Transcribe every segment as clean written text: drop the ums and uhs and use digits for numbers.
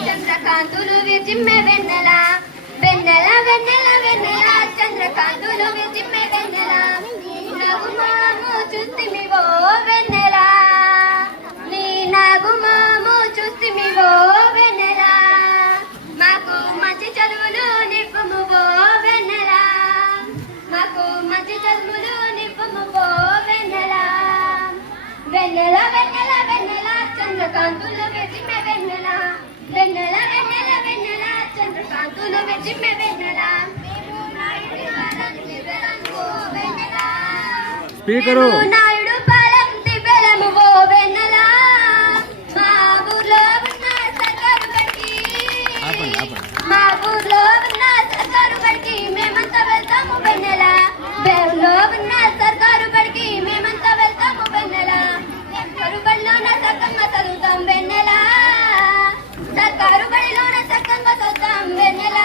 చంద్రకాంతులు విజిమ్మె వెన్నెల వెన్నెల వెన్నెల వెన్నెల చంద్రకాంతులు విజిమ్మె వెన్నెల నగుమాము చూస్తిమివో వెన్నెల నీ నగుమాము చూస్తిమివో వెన్నెల మాకు మంచి చదువులు నిప్పుమువో వెన్నెల మాకు మంచి చదువులు నిప్పుమువో వెన్నెల వెన్నెల వెన్నెల వెన్నెల చంద్రకాంతులు విజిమ్మె వెన్నెల వెన్నెల వెన్నెల వెన్నెల చంద్రకాంతులు విజిమ్మె వెన్నెల స్పీకరు నాయుడు పాలెం దివ్యలము ఓ వెన్నెల మా ఊర్లో ఉన్న సర్కారు బడికి మా ఊర్లో ఉన్న సర్కారు బడికి మేమంతా వెళ్తాము వెన్నెల బేరులో ఉన్న సర్కారు బడికి మేమంతా వెళ్తాము వెన్నెల సర్కారు బడిలోన సక్కంగా చదువుతాం వెన్నెల సర్కారు బడిలోన సక్కంగా చదువుతాం వెన్నెల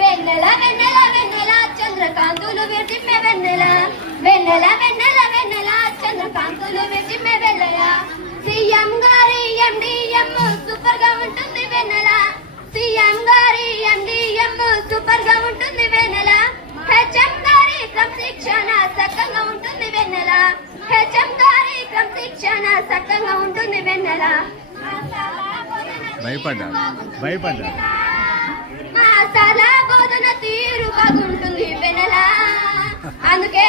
వెన్నెల వెన్నెల వెన్నెల చంద్రకాంతులు విజిమ్మె వెన్నెల వెన్నెల వెన్నెల వెన్నెల చంద్రకాంతులు విజిమ్మె వెన్నెల సీఎం గారి ఎండిఎం సూపర్ గా ఉంటుంది వెన్నెల సీఎం గారి ఎండిఎం సూపర్ గా ఉంటుంది వెన్నెల హెచ్ఎం గారి క్రమశిక్షణ సక్కంగా ఉంటుంది వెన్నెల హెచ్ఎం గారి క్రమశిక్షణ సక్కంగా ఉంటుంది వెన్నెల భయపడ్డా మసాలా బోధన తీరు బాగుంటుంది వెన్నెల అందుకే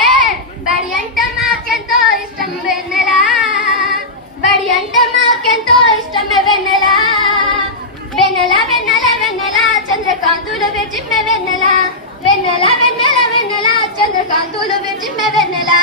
బడి అంటే మాకెంతో ఇష్టం వెన్నెల బడి అంటే మాకెంతో ఇష్టమే వెన్నెల వెన్నెల వెన్నెల వెన్నెల చంద్రకాంతులు విజిమ్మె వెన్నెల వెన్నెల వెన్నెల వెన్నెల చంద్రకాంతులు విజిమ్మె వెన్నెల